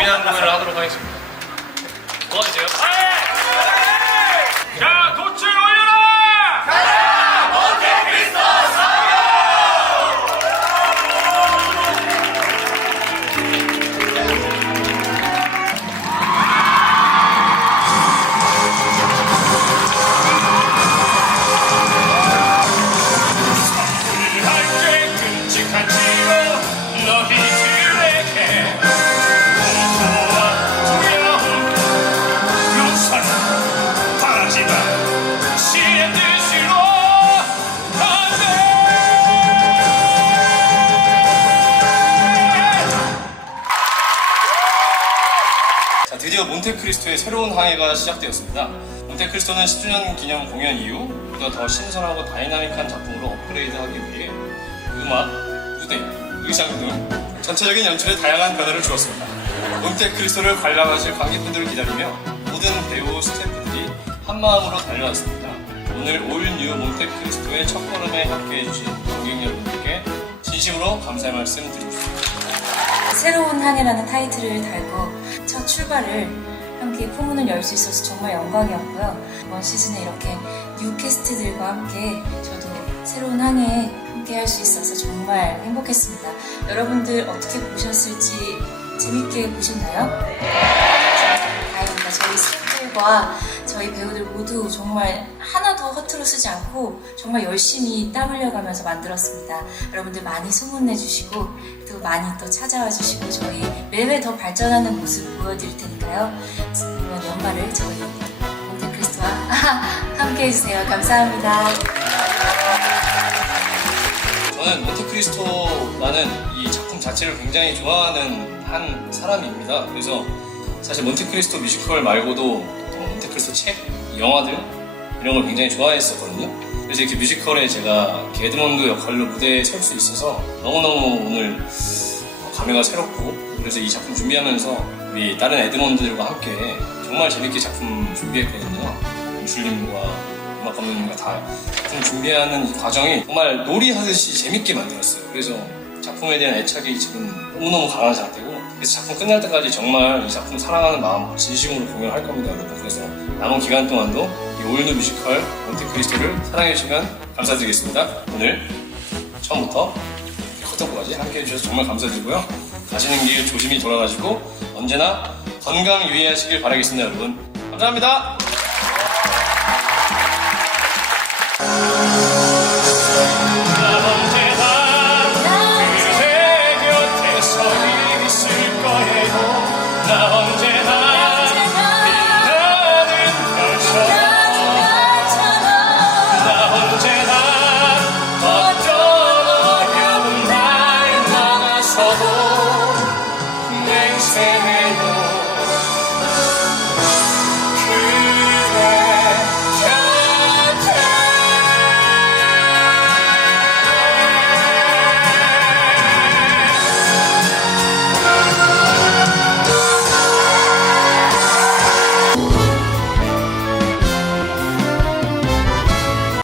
재미난 공연을 하도록 하겠습니다. 도와주세요. 드디어 몬테크리스토의 새로운 항해가 시작되었습니다. 몬테크리스토는 10주년 기념 공연 이후 보다 더 신선하고 다이나믹한 작품으로 업그레이드하기 위해 음악, 무대, 의상 등 전체적인 연출에 다양한 변화를 주었습니다. 몬테크리스토를 관람하실 관객분들을 기다리며 모든 배우 스태프들이 한마음으로 달려왔습니다. 오늘 올뉴 몬테크리스토의 첫 걸음에 함께해 주신 관객 여러분들께 진심으로 감사의 말씀 싶습니다. 새로운 항해라는 타이틀을 달고 첫 출발을 함께 포문을 열 수 있어서 정말 영광이었고요. 이번 시즌에 이렇게 뉴 캐스트들과 함께 저도 새로운 항해에 함께 할 수 있어서 정말 행복했습니다. 여러분들 어떻게 보셨을지 재밌게 보셨나요? 다행입니다. 저희 스태프들과 저희 배우들 모두 정말 하나도 허투루 쓰지 않고 정말 열심히 땀 흘려가면서 만들었습니다. 여러분들 많이 소문내 주시고 또 많이 또 찾아와 주시고 저희 매회 더 발전하는 모습 보여드릴 테니까요. 이번 연말을 저희 몬테크리스토와 함께 해주세요. 감사합니다. 저는 몬테크리스토라는 이 작품 자체를 굉장히 좋아하는 한 사람입니다. 그래서 사실 몬테크리스토 뮤지컬 말고도 어, 몬테크리스토 책, 영화들 이런 걸 굉장히 좋아했었거든요. 그래서 이렇게 뮤지컬에 제가 게드몬드 역할로 무대에 설 수 있어서 너무너무 오늘 감회가 새롭고 그래서 이 작품 준비하면서 우리 다른 에드몬드들과 함께 정말 재밌게 작품 준비했거든요. 줄님과 음악 감독님과 다 작품 준비하는 이 과정이 정말 놀이하듯이 재밌게 만들었어요. 그래서 작품에 대한 애착이 지금 너무너무 강한 상태고 그래서 작품 끝날 때까지 정말 이 작품 사랑하는 마음 진심으로 공연할 겁니다, 여러분. 그래서 남은 기간 동안도 이 올드 뮤지컬 몬테크리스토를 사랑해주시면 감사드리겠습니다. 오늘 처음부터 커터까지 함께 해 주셔서 정말 감사드리고요. 가시는 길 조심히 돌아가시고 언제나 건강 유의하시길 바라겠습니다, 여러분. 감사합니다.